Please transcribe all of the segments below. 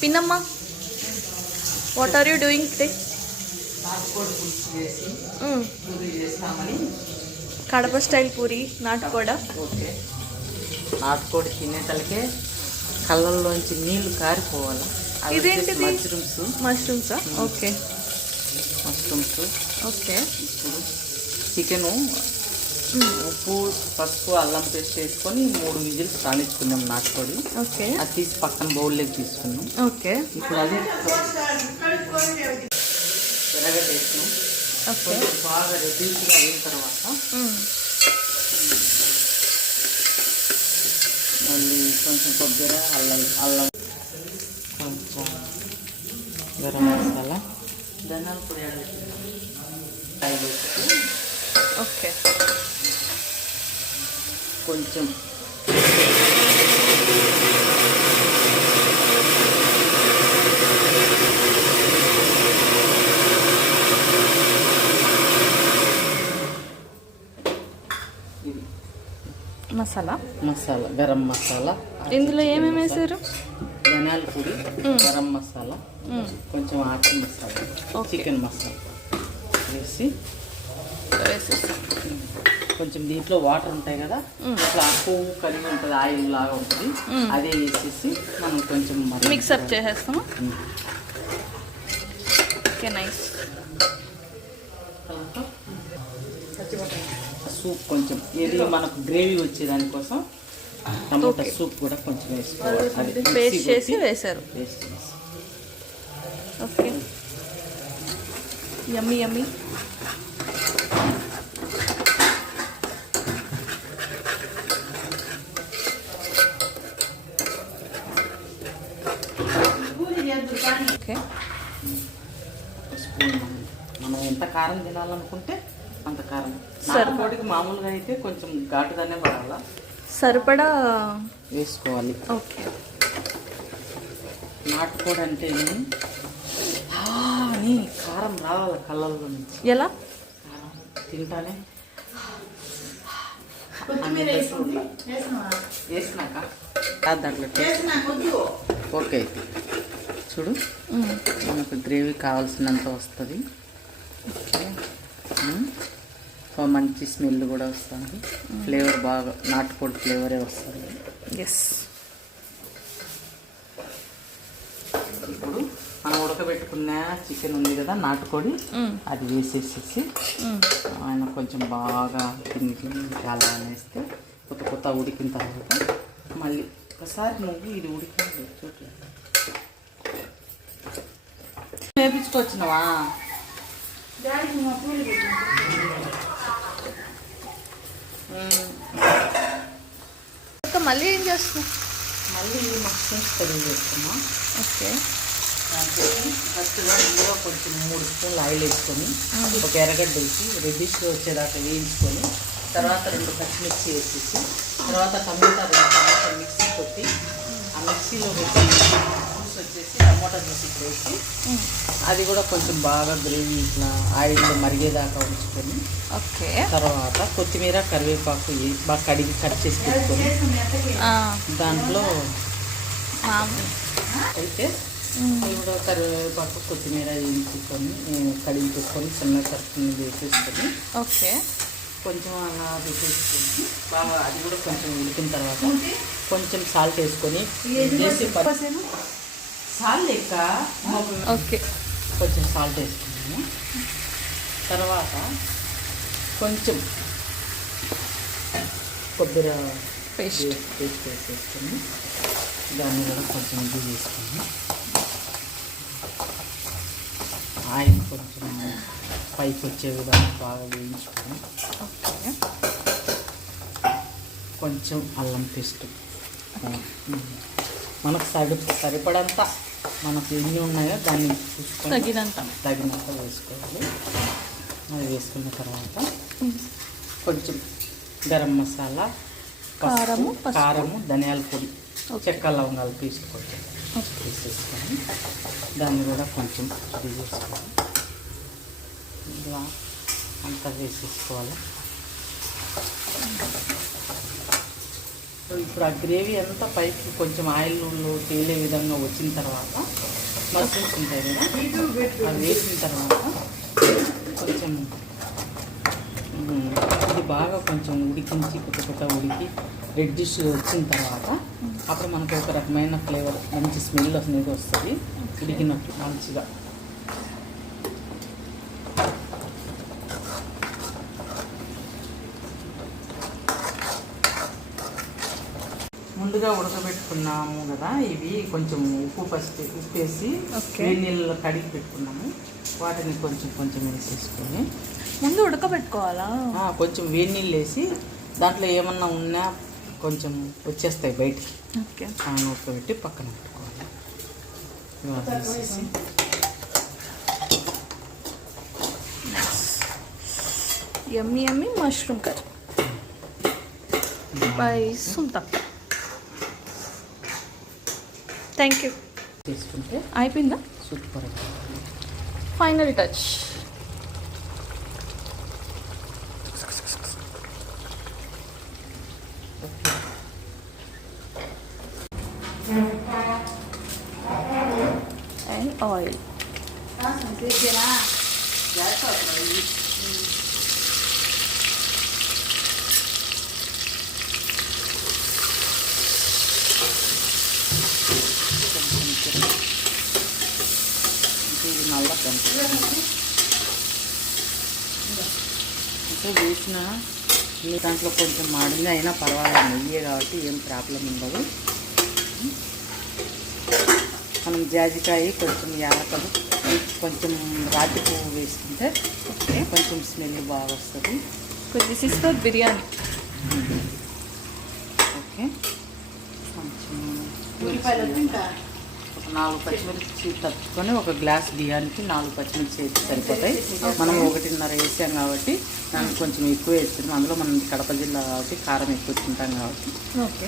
పిన్నమ్మ, what are you doing today? నాటుకోడి పులుసు చేసి పూరి చేస్తామని. కడప స్టైల్ పూరి నాటుకోడ. ఓకే, నాటుకోడి తినేతలకే కళ్ళల్లోంచి నీళ్లు కారిపోవాలి. ఇదేంటిది? మష్రూమ్సా? Okay, mushrooms. ఓకే. ఇప్పుడు చికెను ఉప్పు, పసుపు, అల్లం పేస్ట్ వేసుకొని 3 విజిల్స్ రాణించుకున్నాం నాటుకోడి. ఓకే, అది తీసి పక్కన బౌల్లోకి తీసుకున్నాం. ఓకే. ఇప్పుడు అదే ఎర్రగడ్డ వేసినాం. ఓకే, బాగా రెడ్యూస్గా అయిన తర్వాత మళ్ళీ కొంచెం కొబ్బరి, అల్లం, కొంచెం గరం మసాలా, ధనియాల పొడి ఓకే. కొంచెం మసాలా, గరం మసాలా. ఇందులో ఏమేమి వేసారు? ధనియాల పొడి, గరం మసాలా, కొంచెం ఆచి మసాలా, చికెన్ మసాలా వేసి కొంచెం దీంట్లో వాటర్ ఉంటాయి కదా, ఇట్లా పువ్వు కలిగి ఉంటుంది, ఆయిల్ లాగా ఉంటుంది, అదే వేసేసి మనం కొంచెం మిక్సప్ చేసేస్తాము. Okay, nice. సూప్ కొంచెం ఏది మనకు గ్రేవీ వచ్చేదానికోసం టమాటా సూప్ కూడా కొంచెం వేసుకోవాలి. పేస్ట్ చేసి వేసారు. ఓకే, యమ్మీ యమ్మీ. ఓకే, స్పూన్ మనం ఎంత కారం తినాలనుకుంటే అంత కారం. కోడికి మామూలుగా అయితే కొంచెం ఘాటుగానే పడాలా, సరిపడా వేసుకోవాలి. ఓకే. నాటుకోడి అంటే కారం రావాలి కళ్ళల్లో నుంచి. ఎలా? తింటానే వేసినాక దాంట్లో ఓకే. చూడు, మనకు గ్రేవీ కావాల్సినంత వస్తుంది. మంచి స్మెల్ కూడా వస్తుంది, ఫ్లేవర్ బాగా నాటుకోడి ఫ్లేవరే వస్తుంది. ఎస్. ఇప్పుడు మనం ఉడకబెట్టుకున్న చికెన్ ఉంది కదా నాటుకోడి, అది వేసేసేసి ఆయన కొంచెం బాగా చాలా అనేస్తే కొత్త ఉడికిన తర్వాత మళ్ళీ ఒకసారి నువ్వు ఇది ఉడికింది చూడలేదు వేపించుకొచ్చినావా? మళ్ళీ ఏం చేస్తున్నావు? మళ్ళీ మష్రూమ్స్ కర్రీ చేస్తున్నాం. ఓకే. ఫస్ట్గా ఇందులో కొంచెం 3 స్పూన్లు ఆయిల్ వేసుకొని ఒక ఎర్రగడ్డ వేసి రెడ్డిష్ వచ్చేదాకా వేయించుకొని, తర్వాత 2 పచ్చిమిర్చి వేసేసి, తర్వాత టమాటా మిక్సీ కొట్టి ఆ మిక్సీలో పెట్టి జ్యూస్ వచ్చేసి టమాటా జ్యూస్ ఇప్పుడు వేసి అది కూడా కొంచెం బాగా గ్రేవీ ఇట్లా ఆయిల్లో మరిగేదాకా ఉంచుకొని, ఓకే, తర్వాత కొత్తిమీర, కరివేపాకు బాగా కడిగి కట్ చేసి పెట్టుకొని దాంట్లో అయితే అది కూడా కరివేపాకు, కొత్తిమీర వేయించుకొని కడిగి పెట్టుకొని సన్నగా కట్టుకుని వేసేసుకొని, ఓకే, కొంచెం అలా వేసేసుకొని బాగా అది కూడా కొంచెం ఉడికిన తర్వాత కొంచెం సాల్ట్ వేసుకొని వేసి సాల్ట్ లెక్క ఓకే, కొంచెం సాల్ట్ వేసుకున్నాము. తర్వాత కొంచెం కొబ్బరి పేస్ట్ వేసేసుకొని దాన్ని కూడా కొంచెం ఇది వేసుకొని ఆయిల్ కొంచెం పైకి వచ్చే విధంగా బాగా వేయించుకొని, కొంచెం అల్లం పేస్ట్ మనకు సరిపడంత మనకు ఎన్ని ఉన్నాయో దాన్ని చూసుకొని తగినంత వేసుకోవాలి. అది వేసుకున్న తర్వాత కొంచెం గరం మసాలా, కారము, ధనియాల పొడి, చెక్క లవంగాలు పేస్ట్ కొంచెం వేసేసుకొని దాన్ని కూడా కొంచెం ఇది చేసుకోవాలి. ఇలా అంతా వేసేసుకోవాలి. సో ఇప్పుడు ఆ గ్రేవీ అంతా పైకి కొంచెం ఆయిల్లో తేలే విధంగా వచ్చిన తర్వాత మష్రూమ్స్ ఉంటాయి కదా అవి వేసిన తర్వాత కొంచెం ఇది బాగా కొంచెం ఉడికించి కొత్త ఉడికి రెడ్డిష్ వచ్చిన తర్వాత అప్పుడు మనకు ఒక రకమైన ఫ్లేవర్ మంచి స్మెల్ అనేది వస్తుంది ఉడికినట్టు మంచిగా. ముందుగా ఉడకబెట్టుకున్నాము కదా, ఇవి కొంచెం ఉప్పేసి వేడి నీళ్ళలో కడిగి పెట్టుకున్నాము. వాటిని కొంచెం వేసేసుకొని ముందు ఉడకబెట్టుకోవాలా? కొంచెం వేడి నీళ్ళు వేసి దాంట్లో ఏమన్నా ఉన్నా కొంచెం వచ్చేస్తాయి బయటికి. ఓకే, ఉడకబెట్టి పక్కన పెట్టుకోవాలి. Yummy yummy mushroom curry by Sultan. Thank you. తీసుకుంటే అయిపోయిందా? Super. Final touch. And oil. ఇది నల్ల అంటే వేసిన దాంట్లో కొంచెం మాడింది అయినా పర్వాలేదు, నెయ్యే కాబట్టి ఏం ప్రాబ్లం ఉండదు. మనం జాజికాయ కొంచెం యాలకలు కొంచెం రాతి పువ్వు వేసుకుంటే కొంచెం స్మెల్ బాగా వస్తుంది. This is for biryani. Okay, కొంచెం ఒక 4 పచ్చిమిర్చి తట్టుకొని ఒక గ్లాస్ బియ్యానికి 4 పచ్చిమిర్చి వేసి సరిపోతాయి. మనం 1.5 వేసాం కాబట్టి దానికి కొంచెం ఎక్కువ వేస్తున్నాం. అందులో మనం కడప జిల్లా కాబట్టి కారం ఎక్కువ తింటాం కాబట్టి. ఓకే,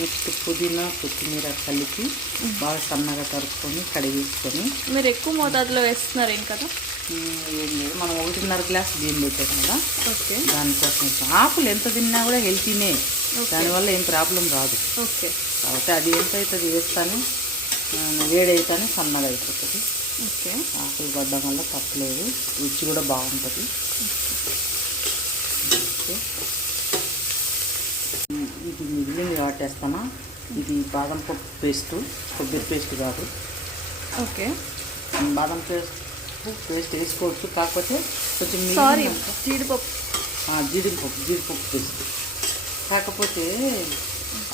నెక్స్ట్ పుదీనా కొత్తిమీర కలిపి బాగా సన్నగా తరుపుకొని కడిగేసుకొని. మీరు ఎక్కువ మోతాదులో వేస్తున్నారు ఏం కదా? ఏం లేదు, మనం 1.5 గ్లాస్ బియ్యం పెట్టాం కదా. ఓకే, దానికోసం ఆకులు ఎంత తిన్నా కూడా హెల్తీనే, దానివల్ల ఏం ప్రాబ్లం రాదు. ఓకే, కాబట్టి అది ఎంత అవుతుంది వేస్తాను, వేడైతేనే సన్నగా అయిపోతుంది. ఓకే, ఆకులు పడ్డం వల్ల తప్పలేదు, రుచి కూడా బాగుంటుంది. ఇది మిగిలింది కాబట్టి వేస్తానా. ఇది బాదం పప్పు పేస్టు, కొబ్బరి పేస్ట్ కాదు. ఓకే, బాదం పేస్ట్ వేసుకోవచ్చు, కాకపోతే కొంచెం జీడిపప్పు పేస్ట్. కాకపోతే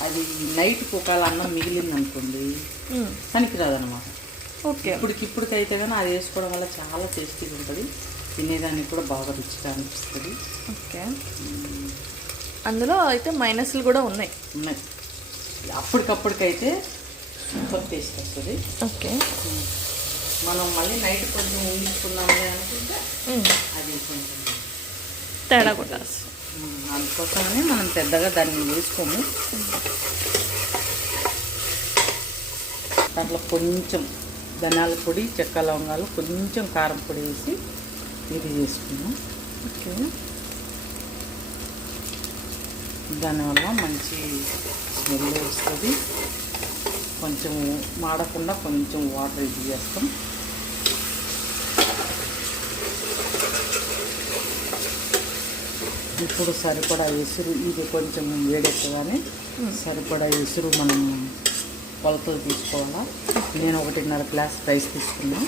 అది నైట్కి ఒకవేళ అన్నం మిగిలింది అనుకోండి పనికిరాదనమాట. ఓకే, ఇప్పటికైతే కానీ అది వేసుకోవడం వల్ల చాలా టేస్టీగా ఉంటుంది, తినేదానికి కూడా బాగా రుచిగా అనిపిస్తుంది. ఓకే, అందులో అయితే మైనస్లు కూడా ఉన్నాయి. అప్పటికప్పటికైతే సూపర్ టేస్ట్ వస్తుంది. ఓకే, మనం మళ్ళీ నైట్ కొంచెం ఉండించుకున్నాము అనుకుంటే అది కొంచెం తేడా కూడా. అందుకోసమని మనం పెద్దగా దాన్ని వేసుకోము. దాంట్లో కొంచెం ధనియాల పొడి, చెక్క లవంగాలు, కొంచెం కారం పొడి వేసి ఇది చేసుకున్నాం. ఓకే, దానివల్ల మంచి స్మెల్ వస్తుంది. కొంచెం మాడకుండా కొంచెం వాటర్ ఇది చేస్తాం. ఇప్పుడు సరిపడా ఎసురు, ఇది కొంచెం వేడెక్కగానే సరిపడా ఎసురు మనం కొలతలు తీసుకోవాలా. నేను 1.5 గ్లాస్ రైస్ తీసుకున్నా.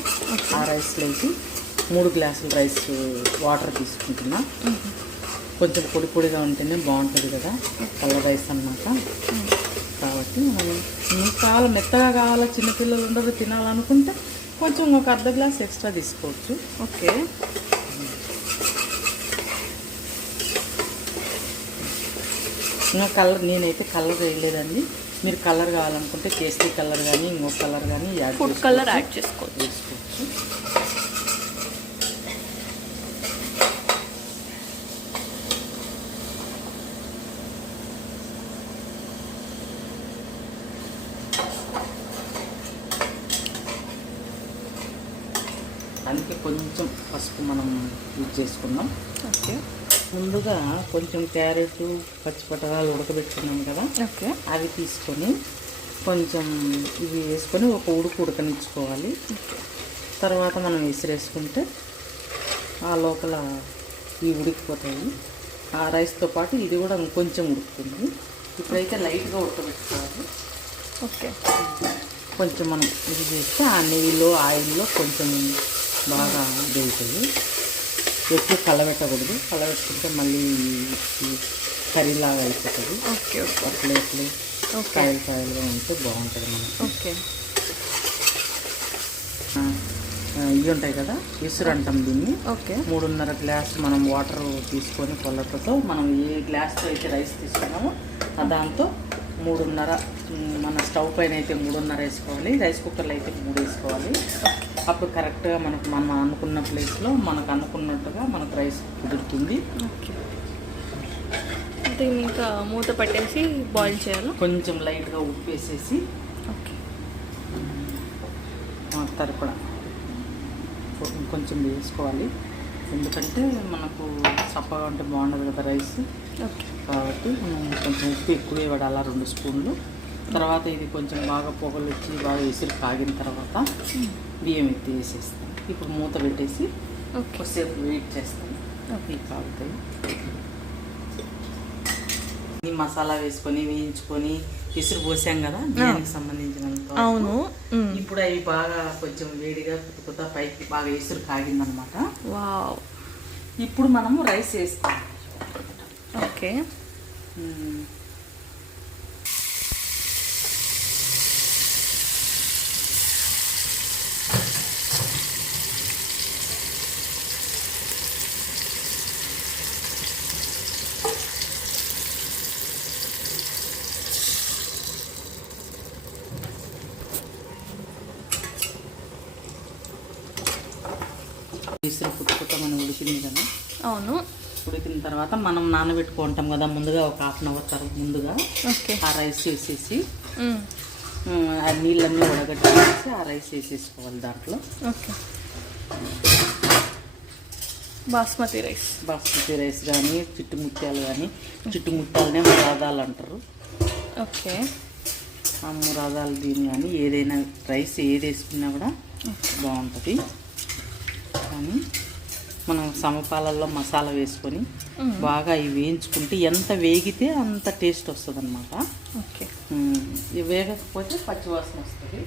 ఆ రైస్లోకి 3 గ్లాసులు రైస్ వాటర్ తీసుకుంటున్నా. కొంచెం పొడి పొడిగా ఉంటేనే బాగుంటుంది కదా కలర్ రైస్ అన్నమాట. కాబట్టి మనం చాలా మెత్తగా కావాలా, చిన్నపిల్లలు ఉండరు తినాలనుకుంటే కొంచెం ఒక 1/2 గ్లాస్ ఎక్స్ట్రా తీసుకోవచ్చు. ఓకే, ఇంకా కలర్ నేనైతే కలర్ వేయలేదండి. మీరు కలర్ కావాలనుకుంటే కేసరి కలర్ కానీ ఇంకొక కలర్ కానీ ఫుడ్ కలర్ యాడ్ చేసుకోవచ్చు. కొంచెం పసుపు మనం యూజ్ చేసుకుందాం. ఓకే. ముందుగా కొంచెం క్యారెట్ పచ్చిపటాలు ఉడకబెట్టుకున్నాం కదా, ఓకే. అవి తీసుకొని కొంచెం ఇవి వేసుకొని ఒక ఉడకనిచ్చుకోవాలి. తర్వాత మనం విసిరేసుకుంటే ఆ లోపల ఇవి ఉడికిపోతాయి. ఆ రైస్తో పాటు ఇది కూడా ఇంకొంచెం ఉడుకుతుంది. ఇప్పుడైతే లైట్గా ఉడకబెట్టుకోవాలి. ఓకే. కొంచెం మనం ఇది చేస్తే ఆ నెయ్యిలో ఆయిల్లో కొంచెం బాగా వేగుతుంది. ఎక్కువ కలబెట్టకూడదు, కలబెట్టుకుంటే మళ్ళీ కర్రీలాగా అయిపోతుంది. ఓకే. ప్లేట్లు కాయలుగా ఉంటే బాగుంటుంది మనకి. ఓకే. ఇవి ఉంటాయి కదా, ఇసురు అంటాం దీన్ని. ఓకే. 3.5 గ్లాస్ మనం వాటర్ తీసుకొని కొలతతో మనం ఏ గ్లాస్తో అయితే రైస్ తీసుకున్నామో దాంతో 3.5 మన స్టవ్ పైన అయితే 3.5 వేసుకోవాలి, రైస్ కుక్కర్లో అయితే 3 వేసుకోవాలి. అప్పుడు కరెక్ట్గా మనం అనుకున్న ప్లేస్లో మనకు అనుకున్నట్టుగా మనకు రైస్ కుదురుతుంది. ఓకే. దీన్ని ఇంకా మూత పెట్టేసి బాయిల్ చేయాలి. కొంచెం లైట్గా ఉప్పు వేసేసి ఓకే. తరపడ కొంచెం వేసుకోవాలి, ఎందుకంటే మనకు చప్పగా ఉంటే బాగుండదు కదా రైస్. ఓకే. కాబట్టి మనం కొంచెం ఉప్పు ఎక్కువ పడాలా, 2 స్పూన్లు. తర్వాత ఇది కొంచెం బాగా పొగలు వచ్చి బాగా విసిరి కాగిన తర్వాత బియ్యం ఎత్తి వేసేస్తాం. ఇప్పుడు మూత పెట్టేసి కొద్దిసేపు వెయిట్ చేస్తాం. ఇవి కాగుతాయి. ఈ మసాలా వేసుకొని వేయించుకొని విసురు పోసాం కదా బియ్యానికి సంబంధించినంత. అవును. ఇప్పుడు అవి బాగా కొంచెం వేడిగా కొత్త పైకి బాగా విసురు కాగిందనమాట. వావ్. ఇప్పుడు మనము రైస్ వేస్తాం. ఓకే. విసురు పుట్టుకుంటా మనం ఉడికింది కదా. అవును. ఉడికిన తర్వాత మనం నానబెట్టుకుంటాం కదా ముందుగా, ఒక 1/2 అవర్ తర్వాత ముందుగా ఓకే. ఆ రైస్ వేసేసి ఆ నీళ్ళన్నీ ఉడగట్టేసి ఆ రైస్ వేసేసుకోవాలి దాంట్లో. ఓకే. బాస్మతి రైస్ కానీ చిట్టుముత్యాలు కానీ, చిట్టుముత్యాలనే మురాదాలు అంటారు. ఓకే. ఆ మురాదాలు దీని కానీ ఏదైనా రైస్ ఏది వేసుకున్నా కూడా బాగుంటుంది. కానీ మనం సమపాలల్లో మసాలా వేసుకొని బాగా ఇవి వేయించుకుంటే ఎంత వేగితే అంత టేస్ట్ వస్తుంది అనమాట. ఓకే. ఇవి వేగకపోతే పచ్చివాసన వస్తుంది.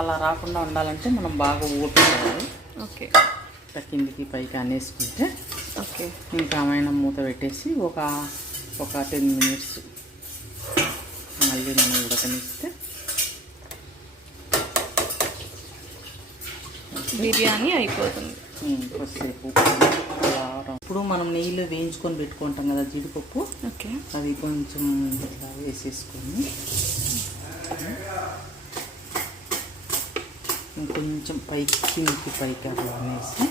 అలా రాకుండా ఉండాలంటే మనం బాగా ఓపెన్ చేయాలి. ఓకే. కిందికి పైకి అనేసుకుంటే ఓకే. ఇంకా ఏమైనా మూత పెట్టేసి ఒక 10 మినిట్స్ మళ్ళీ మనం ఉడకనిస్తే బిర్యానీ అయిపోతుంది. కొద్దిసేపు ఇప్పుడు మనం నెయ్యిలో వేయించుకొని పెట్టుకుంటాం కదా జీడిపప్పు. ఓకే. అది కొంచెం ఇట్లా వేసేసుకొని ఇంకొంచెం పైకి అట్లా అనేసి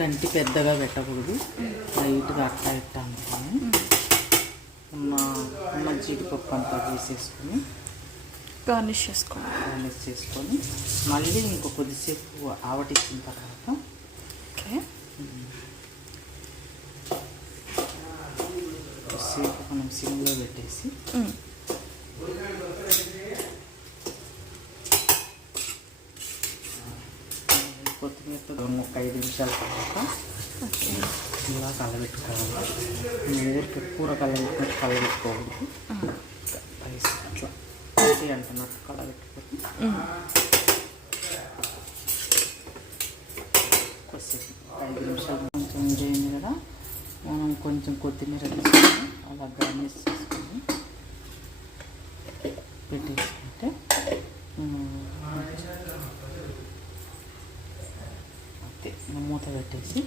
గంటి పెద్దగా పెట్టకూడదు, లైట్గా అట్లా ఇట్లా అనుకొని ఉన్న జీడిపప్పు అంతా వేసేసుకొని గార్నిష్ చేసుకొని మళ్ళీ ఇంకో కొద్దిసేపు ఆవటిచ్చిన తర్వాత ఓకే కొద్దిసేపు మనం సిమ్లో పెట్టేసి కొత్తిమీరతో ఒక 5 నిమిషాల తర్వాత ఇలా కలబెట్టుకోవాలి. ఊరికి కూర కలబెట్టినట్టు కలబెట్టుకోకూడదు, రైస్ అట్లా అంటున్నట్టు కలబెట్టుకొని కొద్దిసేపు 5 నిమిషాలు కొంచెం ఇదేంది కదా, మనం కొంచెం కొత్తిమీర తీసుకొని అలా గార్నిష్ చేసుకొని పెట్టేసుకుంటే అంతే. మూత పెట్టేసి